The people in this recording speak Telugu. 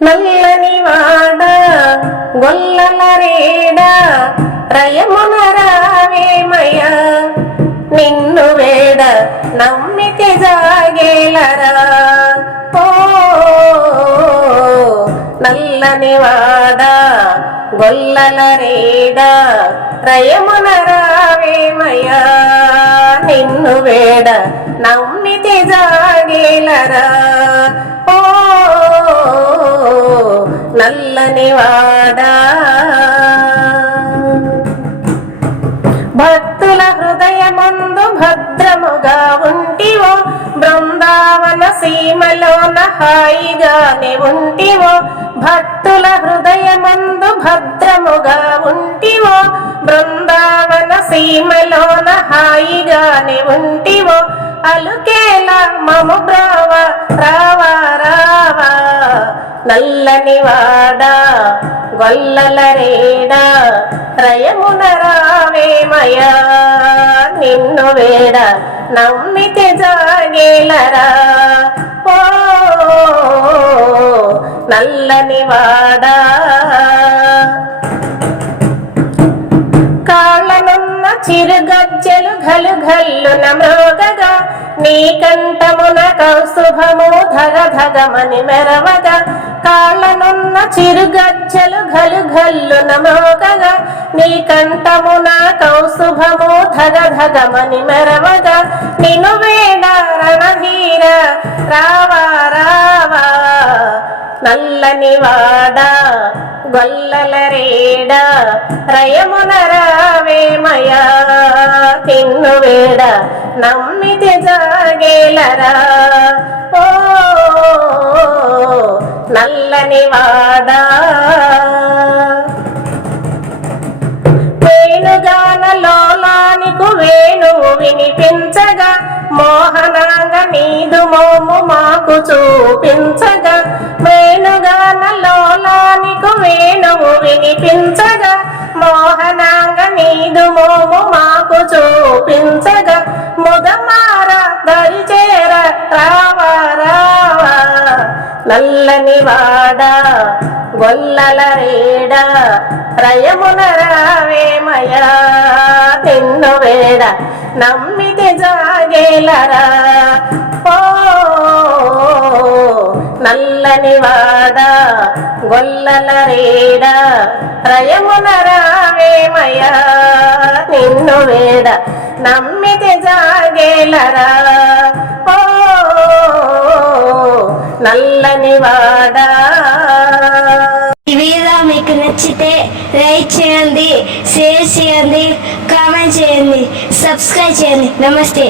నల్లని వాడ గొల్లల రేడ రయమున రావేమయ్యా నిన్ను వేడ నమ్మితి జాగేలరా ఓ నల్లని వాడ గొల్లల రేడ రయమున రావేమయ్యా నిన్ను వేడ నమ్మితి జాగేలరా ఓ నల్లని వాడా భక్తుల హృదయమందు భద్రముగా ఉంటివో బృందావన సీమలోన హాయిగానే ఉంటివో భక్తుల హృదయమందు భద్రముగా ఉంటివో బృందావన సీమలోన హాయిగానే ఉంటివో అలుకేలా మము బ్రావ రావా రావా నల్లని వాడా గొల్లల రేడా రయమున రావేమయ్యా నిన్ను వేడ నమ్మితి జాగేలరా ఓ నల్లని వాడా కాళ్ళనున్న చిరుగజ్జలు ఘలు ఘల్లున మ్రోగగా నీ కంఠమున కౌస్తుభము ధగ ధగమని మెరవగా కాళ్ళనున్న చిరుగజ్జలు ఘలు ఘల్లున మ్రోగగా నీ కంఠమున కౌస్తుభము ధగ ధగమని మెరవగా నిన్ను వేడ రణధీర రావా రావా నల్లని వాడా గొల్లల రేడా రయమున రావేమయ్యా నిన్ను వేడ నమ్మితి జాగేలరా ఓ నల్లని వాడా వేణుగాన లోలానికు వేణువు వినిపించగా మోహనాంగ నీదు మోము మాకు చూపించగా వేణుగాన లోలానికు వేణువు వినిపించగా మోహనాంగ నీదు మోము మాకు చూపించగా ముదమార దరిచేర రావా రావా నల్లని వాడా గొల్లల రేడా రయమున రావేమయ్యా నిన్ను వేడ నమ్మితి జాగేలరా ఓ నల్లని వాడా గొల్లల రేడా రయమున రావేమయ్యా నిన్ను వేడ నమ్మితి జాగేలరా ఓ నల్లని వాడా. ఈ వీడియో మీకు నచ్చితే లైక్ చేయండి, షేర్ చేయండి, కామెంట్ చేయండి, సబ్స్క్రైబ్ చేయండి. నమస్తే.